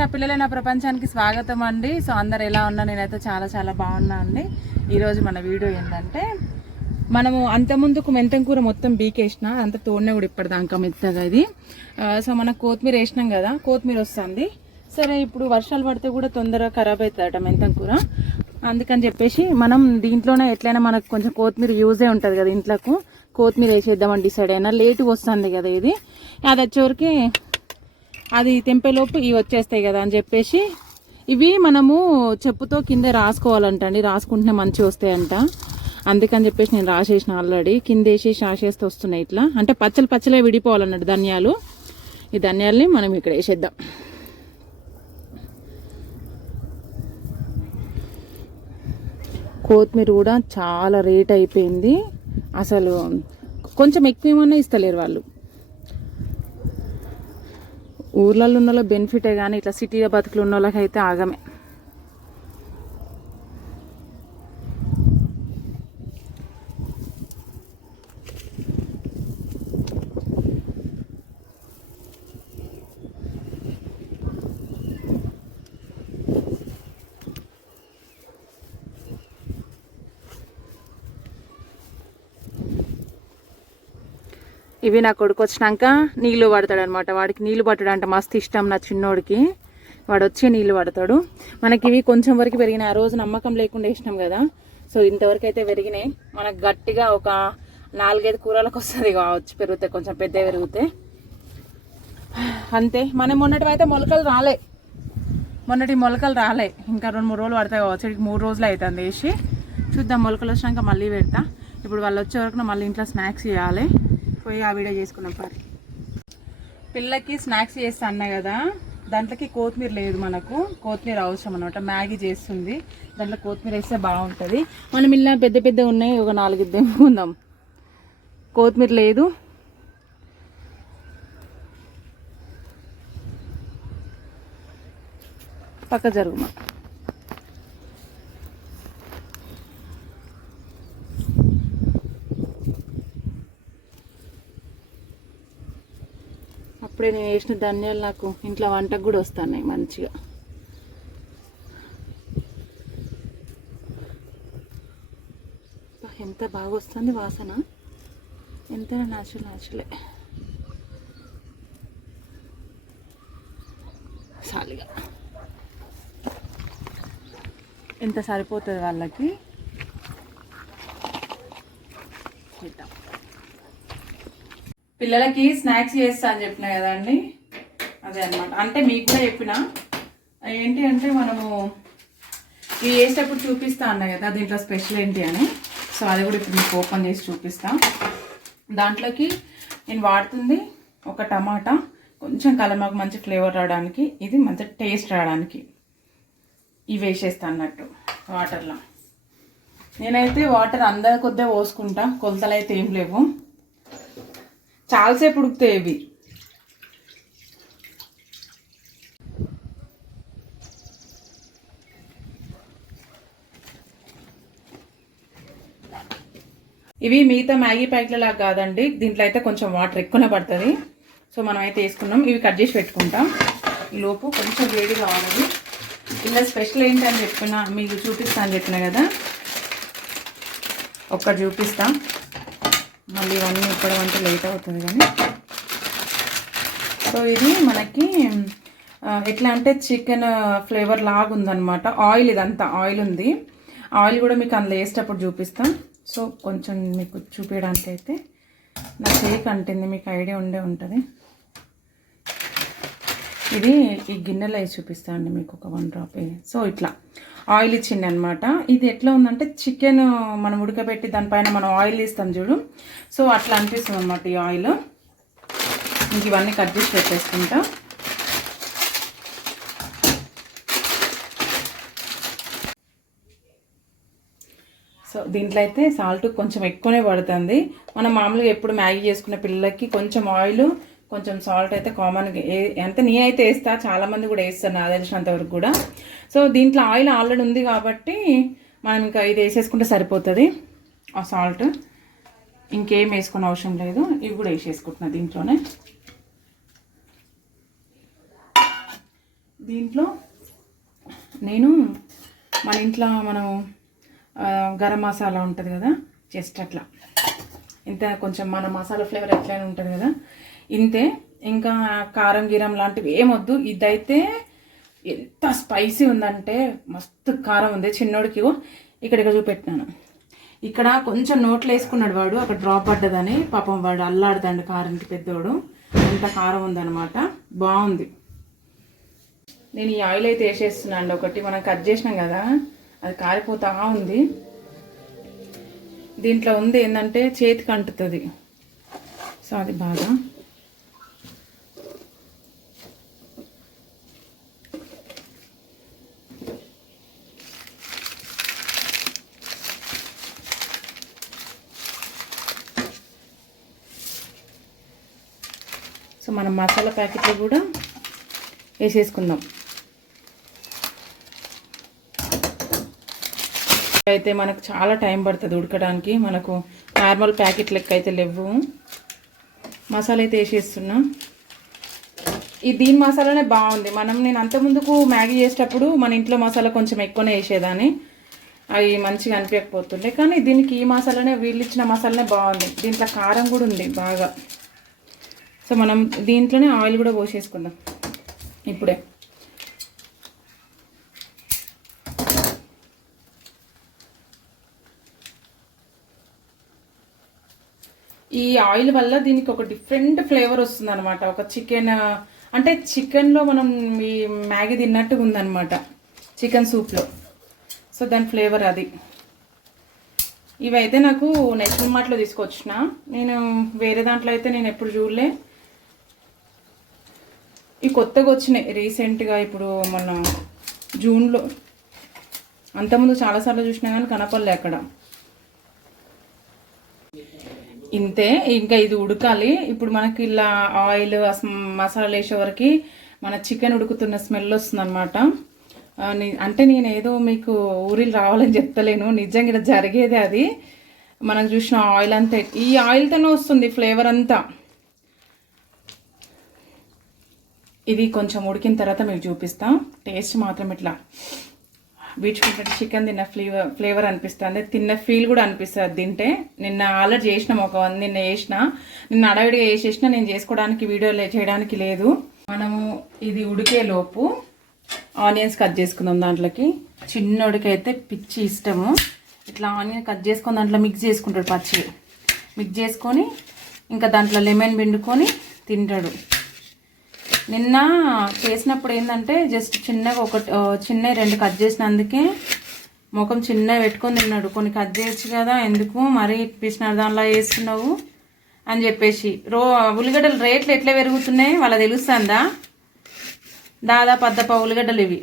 నా పిల్లలే నా ప్రపంచానికి స్వాగతం అండి. సో అందరు ఎలా ఉన్నా, నేనైతే చాలా చాలా బాగున్నా అండి. ఈరోజు మన వీడియో ఏంటంటే, మనము అంతకుముందుకు మెంతం కూర మొత్తం బీకేసిన అంత తోడనే కూడా ఇప్పటిదాకా మెత్తగా ఇది. సో మనకు కొత్తిమీర వేసినాం కదా, కొత్తిమీర వస్తుంది. సరే ఇప్పుడు వర్షాలు పడితే కూడా తొందరగా ఖరాబ్ అవుతుందట మెంతం కూర. అందుకని చెప్పేసి మనం దీంట్లోనే ఎట్లయినా మనకు కొంచెం కొత్తిమీర యూజే ఉంటుంది కదా, ఇంట్లోకు కొత్తిమీర వేసేద్దామని డిసైడ్ అయినా. లేటుగా వస్తుంది కదా ఇది, అది వచ్చేవరకు అది తెంపేలోపు ఇవి వచ్చేస్తాయి కదా అని చెప్పేసి ఇవి మనము చెప్పుతో కింద రాసుకోవాలంటండి. రాసుకుంటేనే మంచిగా వస్తాయంట. అందుకని చెప్పేసి నేను రాసేసిన ఆల్రెడీ. కింద వేసేసి రాసేస్తే వస్తున్నాయి ఇట్లా. అంటే పచ్చలే విడిపోవాలన్నట్టు ధనియాలు. ఈ ధనియాల్ని మనం ఇక్కడ వేసేద్దాం. కొత్తిమీర కూడా చాలా రేట్ అయిపోయింది. అసలు కొంచెం ఎక్కువ ఏమన్నా ఇస్తలేరు వాళ్ళు. ఊర్లలో ఉన్న వాళ్ళ బెనిఫిటే కానీ ఇట్లా సిటీలో బతుకులు ఉన్న వాళ్ళకైతే ఆగమే. ఇవి నా కొడుకు వచ్చినాక నీళ్ళు పడతాడు అనమాట. వాడికి నీళ్ళు పట్టడం అంటే మస్తు ఇష్టం నా చిన్నోడికి. వాడు వచ్చి నీళ్ళు పడతాడు. మనకి ఇవి కొంచెం వరకు పెరిగినాయి. ఆ రోజు నమ్మకం లేకుండా వేసినాం కదా, సో ఇంతవరకు అయితే పెరిగినాయి. మనకు గట్టిగా ఒక 4-5 కూరలకు వస్తుంది కావచ్చు, పెరుగుతాయి కొంచెం పెద్ద పెరిగితే అంతే. మనం మొన్నటి అయితే మొలకలు రాలే, ఇంకా 2-3 రోజులు పడతాయి కావచ్చు. 3 రోజులు అవుతుంది వేసి. చూద్దాం, మొలకలు వచ్చినాక మళ్ళీ పెడతా. ఇప్పుడు వాళ్ళు వచ్చే వరకు మళ్ళీ ఇంట్లో స్నాక్స్ చేయాలి. పోయి ఆ వీడియో చేసుకున్నాం. పిల్లకి స్నాక్స్ చేస్తా అన్నా కదా, దాంట్లోకి కొత్తిమీర లేదు. మనకు కొత్తిమీర అవసరం అనమాట. మ్యాగీ చేస్తుంది, దాంట్లో కొత్తిమీర వేస్తే బాగుంటుంది. మనం ఇలా పెద్ద ఉన్నాయి, ఒక 4 తెంపుకుందాం. కొత్తిమీర లేదు. పక్క జరుగుమా. అప్పుడే నేను వేసిన ధనియాలు నాకు ఇంట్లో వంటకు కూడా వస్తున్నాయి మంచిగా. ఎంత బాగా వస్తుంది వాసన, ఎంతైనా న్యాచురలే. సాలిగా ఎంత సరిపోతుంది వాళ్ళకి. పిల్లలకి స్నాక్స్ చేస్తా అని చెప్పిన కదండి, అదే అనమాట. అంటే మీకు కూడా చెప్పిన ఏంటి అంటే, మనము ఇవి వేసేటప్పుడు చూపిస్తా అన్నా కదా దీంట్లో స్పెషల్ ఏంటి అని. సో అది కూడా ఇప్పుడు మీకు ఓపెన్ చేసి చూపిస్తా. దాంట్లోకి నేను వాడుతుంది ఒక టమాటా, కొంచెం కలమాకు మంచి ఫ్లేవర్ రావడానికి, ఇది మంచి టేస్ట్ రావడానికి ఇవి వేసేస్తా అన్నట్టు వాటర్లో. నేనైతే వాటర్ అందరి కొద్దే పోసుకుంటా, కొలతలు అయితే ఏం లేవు. చాలాసేపు ఉడుకుతాయి ఇవి. ఇవి మిగతా మ్యాగీ ప్యాకెట్లలా కాదండి, దీంట్లో అయితే కొంచెం వాటర్ ఎక్కువనే పడుతుంది. సో మనం అయితే వేసుకున్నాం. ఇవి కట్ చేసి పెట్టుకుంటాం. ఈ లోపు కొంచెం వేడి కావాలి. ఇలా స్పెషల్ ఏంటని చెప్పిన, మీకు చూపిస్తా అని చెప్పిన కదా, ఒక్కటి చూపిస్తా. మళ్ళీ ఇవన్నీ ఇప్పడం అంటే లేట్ అవుతుంది కానీ. సో ఇది మనకి ఎట్లా అంటే చికెన్ ఫ్లేవర్ లాగా ఉందన్నమాట. ఆయిల్, ఇదంతా ఆయిల్ ఉంది. ఆయిల్ కూడా మీకు అందులో వేసేటప్పుడు చూపిస్తాం. సో కొంచెం మీకు చూపించడానికి అయితే నా చేయి కంటింది, మీకు ఐడియా ఉంటుంది. ఇది ఈ గిన్నెలో వేసి చూపిస్తా అండి మీకు, ఒక 1 డ్రాప్. సో ఇట్లా ఆయిల్ ఇచ్చింది అనమాట. ఇది ఎట్లా ఉందంటే, చికెన్ మనం ఉడకబెట్టి దానిపైన మనం ఆయిల్ ఇస్తాం చూడు, సో అట్లా అనిపిస్తుంది అనమాట ఈ ఆయిల్. ఇంక ఇవన్నీ కట్ చేసి పెట్టేసుకుంటా. సో దీంట్లో అయితే సాల్ట్ కొంచెం ఎక్కువనే పడుతుంది. మనం మామూలుగా ఎప్పుడు మ్యాగీ చేసుకున్న పిల్లలకి కొంచెం ఆయిల్, కొంచెం సాల్ట్ అయితే కామన్గా అంటే నేనైతే వేస్తా, చాలామంది కూడా వేస్తారు నాకు తెలిసినంత వరకు కూడా. సో దీంట్లో ఆయిల్ ఆల్రెడీ ఉంది కాబట్టి మనం ఇంకా ఇది వేసేసుకుంటే సరిపోతుంది. ఆ సాల్ట్ ఇంకేం వేసుకునే అవసరం లేదు. ఇవి కూడా వేసేసుకుంటున్నా దీంట్లోనే. దీంట్లో నేను మన ఇంట్లో మనం గరం మసాలా ఉంటుంది కదా, జస్ట్ అట్లా ఇంత కొంచెం మన మసాలా ఫ్లేవర్ ఎట్లయినా ఉంటుంది కదా, ఇంతే. ఇంకా కారం గీరం లాంటివి ఏమొద్దు. ఇదైతే ఎంత స్పైసీ ఉందంటే మస్తు కారం ఉంది. చిన్నోడికి ఇక్కడ చూపెట్టినాను, ఇక్కడ కొంచెం నోట్లో వేసుకున్నాడు వాడు, అక్కడ డ్రాప్ పడ్డదని పాపం వాడు అల్లాడుతాడు కారంకి పెద్దోడు. అంత కారం ఉందన్నమాట, బాగుంది. నేను ఈ ఆయిల్ అయితే వేసేస్తున్నాను. ఒకటి మనం కట్ చేసినాం కదా, అది కారిపోతా ఉంది. దీంట్లో ఉంది ఏంటంటే చేతికి అంటుతుంది, సో అది బాగా సో మనం మసాలా ప్యాకెట్లు కూడా వేసేసుకుందాం. అయితే మనకు చాలా టైం పడుతుంది ఉడకడానికి, మనకు నార్మల్ ప్యాకెట్ లెక్క అయితే లేవు. మసాలా అయితే వేసేస్తున్నా. దీని మసాలానే బాగుంది. నేను అంతకుముందుకు మ్యాగీ చేసేటప్పుడు మన ఇంట్లో మసాలా కొంచెం ఎక్కువనే వేసేదాన్ని, అవి మంచిగా అనిపించకపోతుండే. కానీ దీనికి ఈ మసాలానే, వీళ్ళు ఇచ్చిన మసాలానే బాగుంది. దీంట్లో కారం కూడా ఉంది బాగా. సో మనం దీంట్లోనే ఆయిల్ కూడా పోసేసుకుందాం ఇప్పుడే. ఈ ఆయిల్ వల్ల దీనికి ఒక డిఫరెంట్ ఫ్లేవర్ వస్తుంది అనమాట. ఒక చికెన్ అంటే చికెన్లో మనం ఈ మ్యాగీ తిన్నట్టుగా ఉందన్నమాట, చికెన్ సూప్లో. సో దాని ఫ్లేవర్ అది. ఇవైతే నాకు నెక్స్ట్ మార్ట్లో తీసుకొచ్చిన, నేను వేరే దాంట్లో అయితే నేను ఎప్పుడు చూడలే. ఇవి కొత్తగా వచ్చినాయి రీసెంట్గా, ఇప్పుడు మన జూన్లో. అంతకుముందు చాలాసార్లు చూసినా కానీ కనపడలే అక్కడ. ఇంతే, ఇంకా ఇది ఉడకాలి. ఇప్పుడు మనకి ఇలా ఆయిల్ మసాలా వేసే వరకు మన చికెన్ ఉడుకుతున్న స్మెల్ వస్తుంది అనమాట. అంటే నేను ఏదో మీకు ఊరిలో రావాలని చెప్తలేను, నిజంగా ఇలా జరిగేదే అది. మనం చూసిన ఆయిల్ అంతా ఈ ఆయిల్తోనే వస్తుంది ఫ్లేవర్ అంతా. ఇది కొంచెం ఉడికిన తర్వాత మీకు చూపిస్తాం. టేస్ట్ మాత్రం ఇట్లా బీచుకుంటే చికెన్ తిన్న ఫ్లేవర్ అనిపిస్తుంది, తిన్న ఫీల్ కూడా అనిపిస్తుంది తింటే. నిన్న ఆల్రెడీ చేసినాం నిన్న వేసిన, నిన్న అడవిడిగా వేసేసిన, నేను చేసుకోవడానికి వీడియో చేయడానికి లేదు. మనము ఇది ఉడికే లోపు ఆనియన్స్ కట్ చేసుకుందాం. దాంట్లోకి చిన్నోడికైతే పిచ్చి ఇష్టము, ఇట్లా ఆనియన్ కట్ చేసుకొని దాంట్లో మిక్స్ చేసుకుంటాడు, పచ్చి మిక్స్ చేసుకొని ఇంకా దాంట్లో లెమన్ పిండుకొని తింటాడు. నిన్న చేసినప్పుడు ఏంటంటే జస్ట్ చిన్నగా చిన్న 2 కట్ చేసినందుకే ముఖం చిన్నగా పెట్టుకొని తిన్నాడు. కొన్ని కట్ చేయొచ్చు కదా, ఎందుకు మరీ పిసినారు దానిలో వేస్తున్నావు అని చెప్పేసి. ఉల్లిగడ్డలు రేట్లు ఎట్లా పెరుగుతున్నాయి వాళ్ళకి తెలుస్తుందా? దాదాపు 10 ఉల్లిగడ్డలు ఇవి.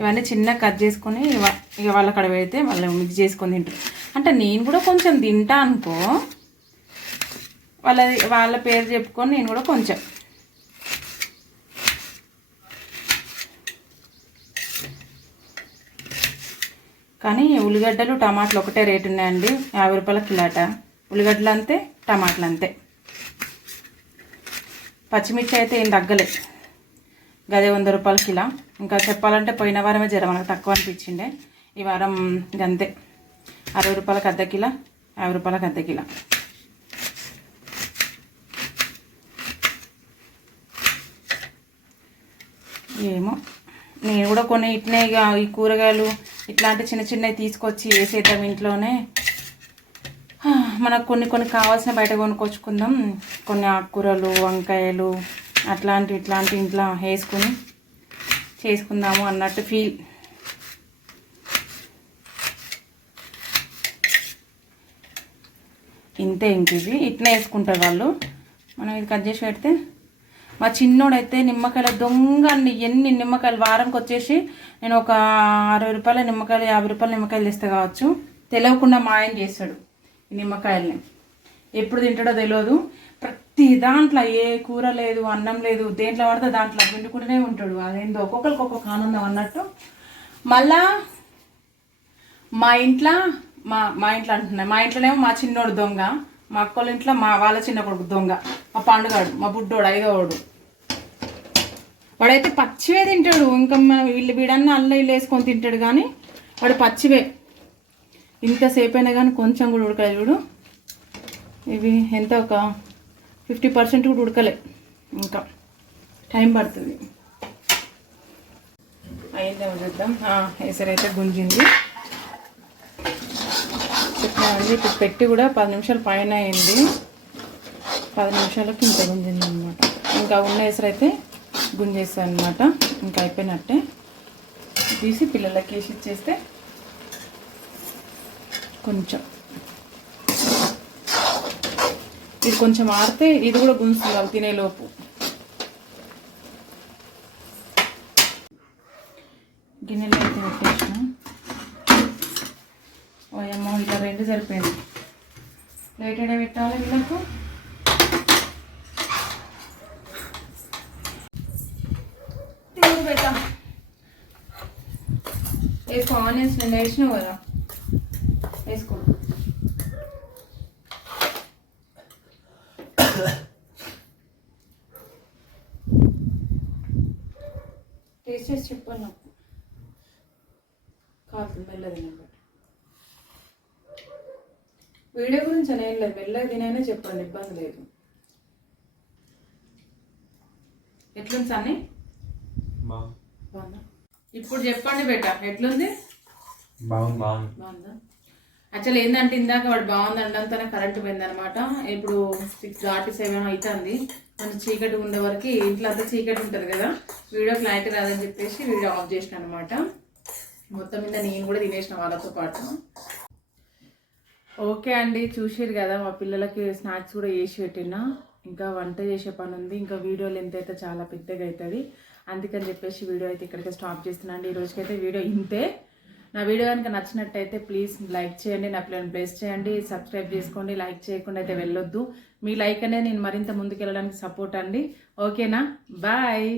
ఇవన్నీ చిన్న కట్ చేసుకొని ఇక వాళ్ళ కడ పెడితే వాళ్ళు మిక్స్ చేసుకొని తింటారు. అంటే నేను కూడా కొంచెం తింటా అనుకో, వాళ్ళ పేరు చెప్పుకొని నేను కూడా కొంచెం. కానీ ఉల్లిగడ్డలు టమాటాలు ఒకటే రేటు ఉన్నాయండి, 50 రూపాయల కిలోట. ఉల్లిగడ్డలు అంతే, టమాటాలు అంతే. పచ్చిమిర్చి అయితే ఏం తగ్గలే, గదే 100 రూపాయల కిలో. ఇంకా చెప్పాలంటే పోయిన వారమే మనకు తక్కువ అనిపించిండే, ఈ వారం గంతే 60 రూపాయలకు అర్ధ కిలో, 50 రూపాయలకు అర్ధ కిలో. ఏమో నేను కూడా కొన్ని ఇట్నే ఈ కూరగాయలు ఇట్లాంటి చిన్న చిన్నవి తీసుకొచ్చి వేసేద్దాం ఇంట్లోనే. మనకు కొన్ని కావాల్సిన బయట కొనుక్కొచ్చుకుందాం, కొన్ని ఆకుకూరలు, వంకాయలు ఇట్లాంటి ఇంట్లో వేసుకుని చేసుకుందాము అన్నట్టు ఫీల్. ఇంతే, ఇంక ఇవి ఇట్నే వేసుకుంటారు వాళ్ళు. మనం ఇది కట్ చేసి పెడితే. మా చిన్నోడైతే నిమ్మకాయల దొంగ అన్ని, ఎన్ని నిమ్మకాయలు వారానికి వచ్చేసి నేను ఒక 60 రూపాయల నిమ్మకాయలు, 50 రూపాయల నిమ్మకాయలు తెస్తే కావచ్చు, తెలియకుండా మాయం చేస్తాడు ఈ నిమ్మకాయల్ని. ఎప్పుడు తింటాడో తెలియదు. ప్రతి దాంట్లో ఏ కూర లేదు, అన్నం లేదు, దేంట్లో పడితే దాంట్లో పిండుకుంటూనే ఉంటాడు. అదేందో ఒక్కొక్కరికి ఒక్కొక్క ఆనందం అన్నట్టు. మళ్ళా మా ఇంట్లో అంటున్నా, మా ఇంట్లోనేమో మా చిన్నోడు దొంగ, మా అక్కోళ్ళ ఇంట్లో మా వాళ్ళ చిన్న కొడుకు దొంగ, మా పండుగాడు, మా బుడ్డోడు 5వ వాడైతే పచ్చివే తింటాడు. ఇంకా వీడన్నా అల్ల ఇల్లు వేసుకొని తింటాడు, కానీ వాడు పచ్చివే. ఇంతసేపు అయినా కానీ కొంచెం కూడా ఉడకలే చూడు. ఇవి ఎంత ఒక 50% కూడా ఉడకలే, ఇంకా టైం పడుతుంది. అయిందేమో చూద్దాం. ఎసరైతే గుంజింది చెప్పినామండి. ఇప్పుడు పెట్టి కూడా 10 నిమిషాలు పైన అయింది. 10 నిమిషాలకి ఇంత గుంజింది అనమాట. ఇంకా ఉన్న ఎసరైతే గుంజేస్తాను అనమాట. ఇంకా అయిపోయినట్టే. తీసి పిల్లలకి వేసి ఇచ్చేస్తే కొంచెం ఇది కొంచెం ఆడితే ఇది కూడా గుంజుతుంది వాళ్ళు తినేలోపు. గిన్నెలు అయితే పెట్టేసిన. ఓయమ్మో ఇలా 2 సరిపోయింది. ప్లేట్ ఎడ పెట్టాలి వీళ్ళకు. పెట్టా వేసుకో. ఆనియన్స్ నేను వేసినావు కదా, వేసుకో. టేస్ట్ చేసి చెప్పాను నాకు. కాదు మెల్లగా తినండి. వీడియో గురించి అనేం లేదు, మెల్లగా తినైనా చెప్పండి, ఇబ్బంది లేదు. ఎట్లుంది సన్నీ? బాగుందా? ఇప్పుడు చెప్పండి బేట, ఎట్లుంది? బాగుందా? యాక్చువల్లీ ఏంటంటే ఇందాక వాడు బాగుంది అండంతనే కరెంట్ పోయిందనమాట. ఇప్పుడు 6:47 అవుతుంది. కొంచెం చీకటి ఉండే వరకు ఇంట్లో అంతా చీకటి ఉంటుంది కదా, వీడియో క్లారిటీ రాదని చెప్పేసి వీడియో ఆఫ్ చేసిన అనమాట. మొత్తం మీద నేను కూడా తినేసిన వాళ్ళతో పాటు. ఓకే అండి, చూసారు కదా మా పిల్లలకి స్నాక్స్ కూడా చేసి పెట్టినా. ఇంకా వంట చేసే పని ఉంది. ఇంకా వీడియో లెంత్ అయితే చాలా పెద్దగా అవుతుంది, అందుకని చెప్పేసి వీడియో అయితే ఇక్కడికే స్టాప్ చేస్తున్నాను. ఈ రోజుకైతే వీడియో ఇంతే. నా వీడియో కనుక నచ్చినట్టయితే ప్లీజ్ లైక్ చేయండి, నా పిల్లల్ని ప్లేస్ చేయండి, సబ్స్క్రైబ్ చేసుకోండి. లైక్ చేయకుండా అయితే వెళ్ళొద్దు. మీ లైక్ అనేది నేను మరింత ముందుకు వెళ్ళడానికి సపోర్ట్ అండి. ఓకేనా? బాయ్.